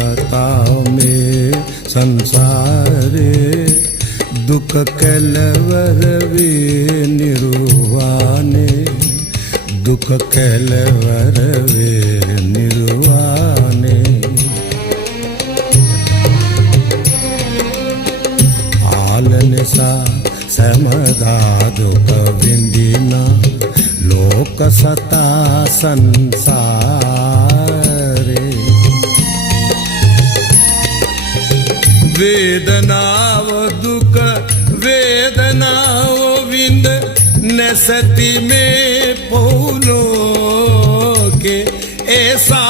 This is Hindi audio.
कथा में संसारे दुख केलवर वे निर्वाणे दुख केलवर वे निर्वाणे आलनिसा समदा दुख विंदिना लोक सता संसारे वेदनाव दुख वेदनाव विंद नसती में पौलो के ऐसा